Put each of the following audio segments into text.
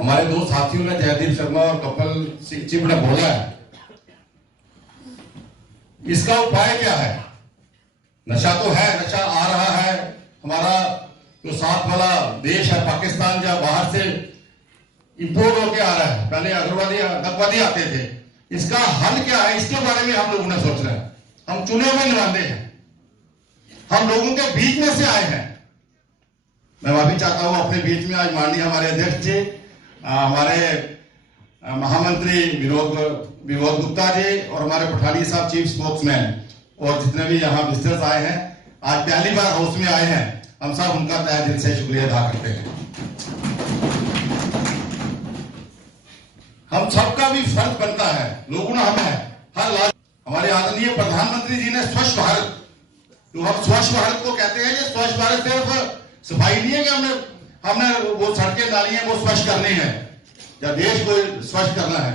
हमारे दो साथियों ने, जयदीप शर्मा और कपिल चिप ने बोला है, इसका उपाय क्या है? नशा तो है, नशा आ रहा है, हमारा जो साथ वाला देश है पाकिस्तान, जहां बाहर से इंपोर्ट होके आ रहा है, पहले आतंकवादी आते थे, इसका हल क्या है? इसके बारे में हम लोगों ने सोच रहे हैं। हम चुने हुए नुमाइंदे हैं, हम लोगों के बीच में से आए हैं। मैं माफी चाहता हूं अपने बीच में आज माननीय हमारे अध्यक्ष जी, हमारे महामंत्री विनोद गुप्ता जी और हमारे पठानी साहब चीफ स्पोक्समैन और जितने भी यहाँ विजिटर्स आए हैं, आज पहली बार हाउस में आए हैं, हम सब उनका तहे दिल से शुक्रिया अदा करते हैं। हम सबका भी फर्ज बनता है, लोगों ने हमें हर हमारे आदरणीय प्रधानमंत्री जी ने स्वच्छ भारत, जो हम स्वच्छ भारत को कहते हैं, ये स्वच्छ भारत सिर्फ सफाई नहीं है कि हमने वो सड़कें नालियां वो स्वच्छ करनी है या देश को स्वच्छ करना है,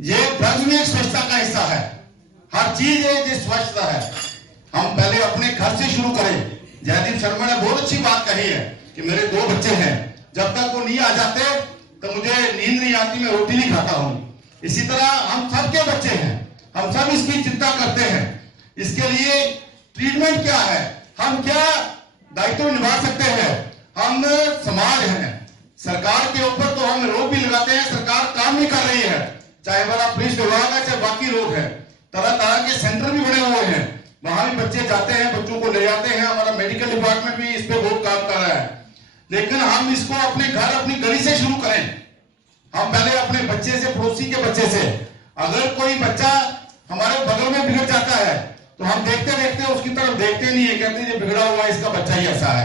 ये ब्रज में एक स्वच्छता का हिस्सा है। हर चीज है ये स्वच्छता है। हम पहले अपने घर से शुरू करें। जयदीप शर्मा ने बहुत अच्छी बात कही है कि मेरे दो बच्चे हैं, जब तक वो नहीं आ जाते तो मुझे नींद नहीं आती, मैं रोटी नहीं खाता हूं। इसी तरह हम सबके बच्चे हैं, हम सब इसकी चिंता करते हैं। इसके लिए ट्रीटमेंट क्या है, हम क्या दायित्व निभा सकते हैं? हम समाज हैं, सरकार के ऊपर तो हम रोक भी लगाते हैं, सरकार काम नहीं कर रही है, चाहे हमारा पुलिस विभाग है चाहे बाकी लोग हैं। तरह तरह के सेंटर भी बने हुए हैं, वहां भी बच्चे जाते हैं, बच्चों को ले जाते हैं। हमारा मेडिकल डिपार्टमेंट भी इस पे बहुत काम कर रहा है, लेकिन हम इसको अपने घर अपनी गली से शुरू करें। हम पहले अपने बच्चे से, पड़ोसी के बच्चे से। अगर कोई बच्चा हमारे बगल में बिगड़ जाता है तो हम देखते देखते उसकी तरफ देखते नहीं है, कहते हैं बिगड़ा हुआ इसका बच्चा ही ऐसा है।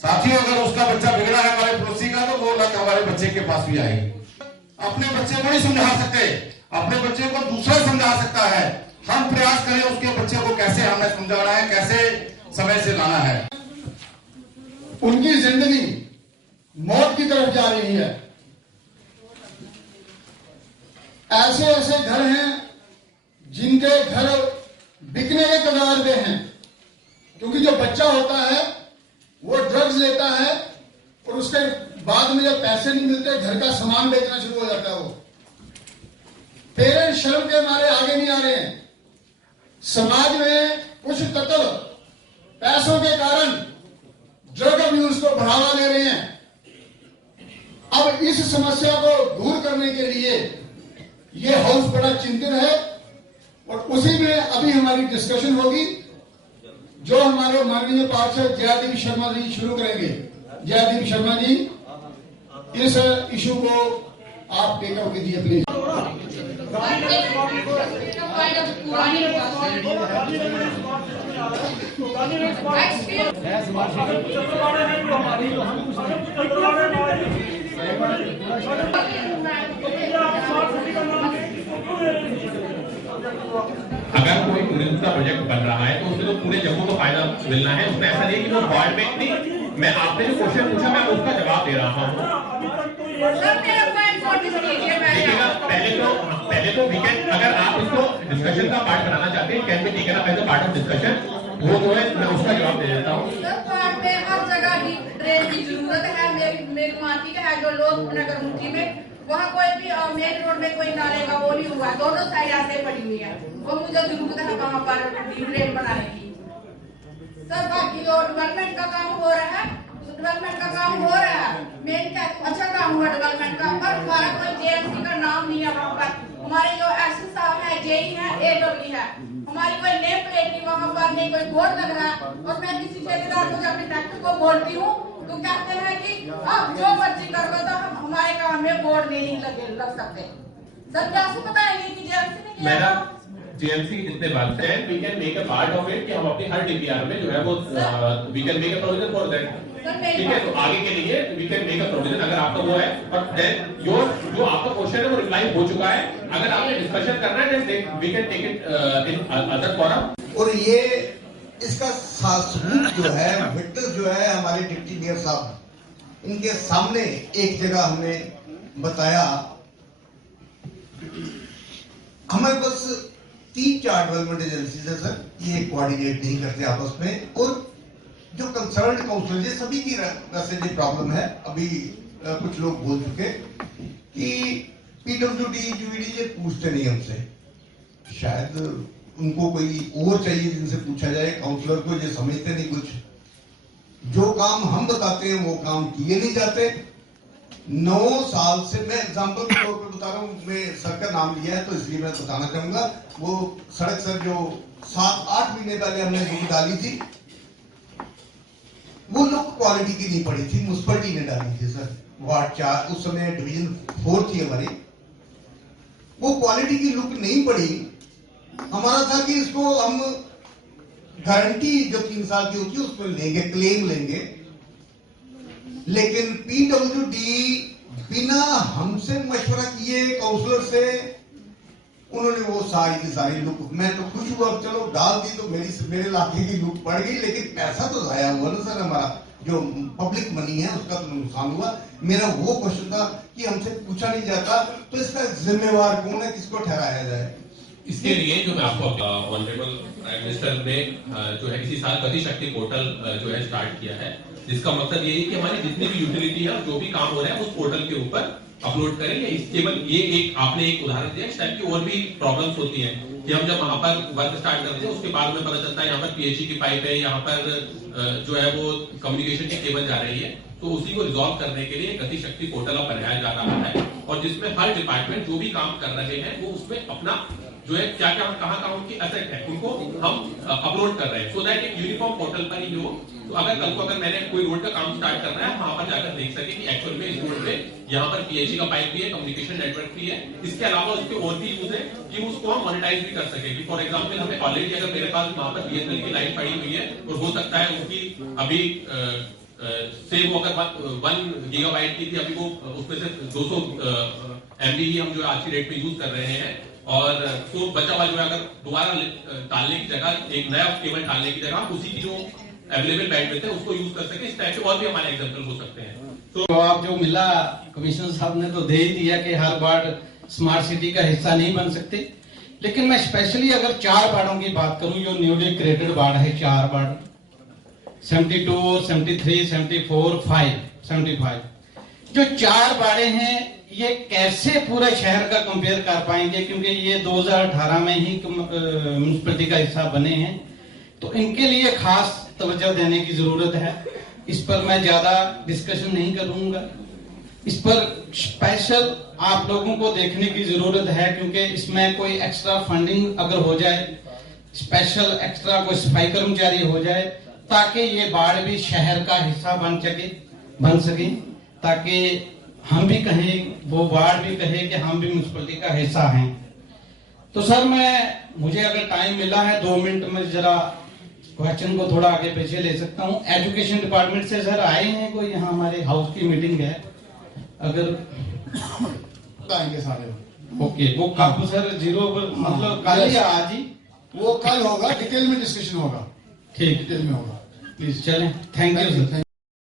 साथियों, अगर उसका बच्चा बिगड़ा है हमारे पड़ोसी का, तो वो लत हमारे बच्चे के पास भी आएगी। अपने बच्चे को नहीं समझा सकते, अपने बच्चे को दूसरा समझा सकता है। हम प्रयास करें उसके बच्चे को कैसे हमने समझाना है, कैसे समय से लाना है। उनकी जिंदगी मौत की तरफ जा रही है। ऐसे ऐसे घर हैं जिनके घर बिकने के कगार पे हैं, क्योंकि जो बच्चा होता है वो ड्रग्स लेता है और उसके बाद में जब पैसे नहीं मिलते घर का सामान बेचना शुरू हो जाता है। वो पेरेंट्स शर्म के मारे आगे नहीं आ रहे हैं। समाज में कुछ तत्व पैसों के कारण ड्रग अब्यूज को बढ़ावा दे रहे हैं। अब इस समस्या को दूर करने के लिए ये हाउस बड़ा चिंतित है और उसी में अभी हमारी डिस्कशन होगी, जो हमारे माननीय पार्षद जयदीप शर्मा जी शुरू करेंगे। जयदीप शर्मा जी, इस इशू को आप टेकअप कीजिए प्लीज। अगर कोई टूरिज्म का प्रोजेक्ट बन रहा है तो उसमें तो पूरे जम्मू को फायदा मिलना है। उसमें ऐसा नहीं कि वो गॉड में नहीं। मैं आपने जो क्वेश्चन पूछा मैं उसका जवाब दे रहा हूँ। पहले तो वीकेंड, अगर आप इसको डिस्कशन का पार्ट बनाना चाहते हैं, can be taken up as a part of discussion. वो जो है मैं उसका जवाब दे देता हूँ। हर जगह ड्रेन की जरूरत है। मेरी माटी का है जो लोग नगर मुखी में, वहाँ कोई भी मेन रोड में कोई नाले का वो नहीं हुआ, दोनों साइड ऐसे पड़ी हुई है। वो मुझे जरूरत है वहाँ पर ड्रेन बनाने की। सर बाकी जो डेवलपमेंट का काम हो रहा है, डेवलपमेंट का काम हो रहा है, मेन क्या अच्छा काम हुआ डेवलपमेंट का, पर हमारा कोई जेएमसी का नाम नहीं है वहाँ पर। हमारे जो एसएस साहब है, जेई है, एडब्ल्यू है, हमारी कोई नेम प्लेट नहीं वहाँ पर, नहीं कोई बोर्ड लग रहा है। और मैं किसी ठेकेदार को अपने ट्रैक्टर को बोलती हूँ तो कहते हैं कि आप जो मर्जी कर दो, तो हमारे काम में बोर्ड नहीं लग सकते। सर क्या आपको पता है कि जेएमसी ने किया? जेएमसी की जितने बात है, we can make a part of it कि हम अपनी हर डीपीआर में जो है वो we can make a provision for that. ठीक है, तो आगे के लिए we can make a provision अगर आपका वो है। बट देन जो आपका क्वेश्चन है वो रिप्लाई हो चुका है। अगर आपने डिस्कशन करना है then we can take it in other forum. और ये इसका सबूत जो है, विटनेस जो है, हमारे डिप्टी मेयर साहब, इनके सामने एक जगह हमने बताया, हमारे पास 3-4 डेवलपमेंट एजेंसीज है सर, ये कोऑर्डिनेट नहीं करते आपस में। और जो कंसर्न काउंसिल, ये सभी की वैसे ये प्रॉब्लम है। अभी कुछ लोग बोल चुके कि पीडब्ल्यूडी यूईडी ये पूछते नहीं हमसे, शायद उनको कोई और चाहिए जिनसे पूछा जाए। काउंसलर को ये समझते नहीं कुछ, जो काम हम बताते हैं वो काम किए नहीं जाते। 9 साल से, मैं एग्जांपल के तौर पर बता रहा हूँ, मैं सर का नाम लिया है तो इसलिए मैं बताना चाहूंगा। वो सड़क सर जो 7-8 महीने पहले हमने नींव डाली थी, वो लोग क्वालिटी की नहीं पड़ी थी, म्युनिसिपैलिटी ने डाली थी सर। वार्ड 4 उस समय डिवीजन 4 थी हमारी, वो क्वालिटी की लुक नहीं पड़ी। हमारा था कि इसको हम गारंटी जो 3 साल की होती है उसमें लेंगे, क्लेम लेंगे, लेकिन पीडब्ल्यूडी बिना हमसे मशवरा किए काउंसलर से उन्होंने वो सारी की सारी लुक, मैं तो खुश हुआ चलो डाल दी तो मेरे इलाके की लुक पड़ गई, लेकिन पैसा तो जाया हुआ ना सर, हमारा जो पब्लिक मनी है उसका तो नुकसान हुआ। मेरा वो क्वेश्चन था कि हमसे पूछा नहीं जाता तो इसका जिम्मेवार कौन है, किसको ठहराया जाए। इसके लिए जो मैं आपको ऑनरेबल प्राइम मिनिस्टर ने जो है इसी साल गति शक्ति पोर्टल जो है स्टार्ट किया है, जिसका मकसद ये है कि हमारी जितनी भी यूटिलिटी है जो भी काम हो रहा है उस पोर्टल के ऊपर अपलोड करें। इस केवल ये एक आपने एक उदाहरण दिया, इस टाइप की और भी प्रॉब्लम्स होती हैं कि हम जब वहां पर वर्क स्टार्ट करते हैं उसके बाद में पता चलता है यहाँ पर पीएचई की पाइप है, यहाँ पर जो है वो कम्युनिकेशन की केबल जा रही है, तो उसी को रिजॉल्व करने के लिए गति शक्ति पोर्टल अब बनाया जा रहा है और जिसमें हर डिपार्टमेंट जो भी काम कर रहे हैं वो उसमें अपना जो है क्या क्या कहाँ उनकी असेट है उनको हम अपलोड कर रहे हैं, सो दैट एक यूनिफॉर्म पोर्टल पर ही हो। तो अगर कल को अगर मैंने कोई रोड का काम स्टार्ट करना है वहां पर जाकर देख सके कि एक्चुअल में इस रोड पे यहाँ पर पीएचई का पाइप भी है, कम्युनिकेशन नेटवर्क भी है, इसके अलावा उसके और भी यूज है कि उसको हम मोनेटाइज भी कर सके। फॉर एग्जाम्पल हमें ऑलरेडी अगर मेरे पास वहां पर बीएसएनएल की लाइन पड़ी हुई है और हो सकता है उसकी अभी से वो अगर 1 गीगाबाइट की थी, अभी वो उसमें से 200 MB हम जो आज की डेट में यूज कर रहे हैं और तो बचा हुआ जो है अगर दोबारा डालने की जगह एक नया केबल डालने की जगह उसी की जो अवेलेबल बैंडविड्थ है उसको यूज कर सके। इस टाइप से और भी हमारे एग्जांपल हो सकते हैं। तो आप जो मिला कमिश्नर साहब ने तो दे ही दिया कि हर वार्ड स्मार्ट सिटी का हिस्सा नहीं बन सकते, लेकिन मैं स्पेशली अगर 4 वार्डों की बात करूं जो न्यूली क्रिएटेड वार्ड है, 4 वार्ड 72, 73, 74, 75, जो 4 वार्डे हैं ये कैसे पूरे शहर का कंपेयर कर पाएंगे, क्योंकि ये 2018 में ही म्युनिसिपैलिटी का हिस्सा बने हैं, तो इनके लिए खास तवज्जो देने की जरूरत है। इस पर मैं ज्यादा डिस्कशन नहीं करूंगा, इस पर स्पेशल आप लोगों को देखने की जरूरत है, क्योंकि इसमें कोई एक्स्ट्रा फंडिंग अगर हो जाए, स्पेशल एक्स्ट्रा कोई सफाई कर्मचारी हो जाए, ताकि ये वार्ड भी शहर का हिस्सा बन सके, ताकि हम भी कहें, वो वार्ड भी कहे कि हम भी म्युनिसिपैलिटी का हिस्सा हैं। तो सर मुझे अगर टाइम मिला है 2 मिनट में जरा क्वेश्चन को थोड़ा आगे पीछे ले सकता हूँ। एजुकेशन डिपार्टमेंट से सर आए हैं कोई, यहाँ हमारे हाउस की मीटिंग है, अगर बताएंगे सारे। ओके, वो कब सर 0 मतलब कल या आज ही? वो कल होगा, डिटेल में डिस्कशन होगा, ठीक, डिटेल में होगा, प्लीज चलें। Thank you sir.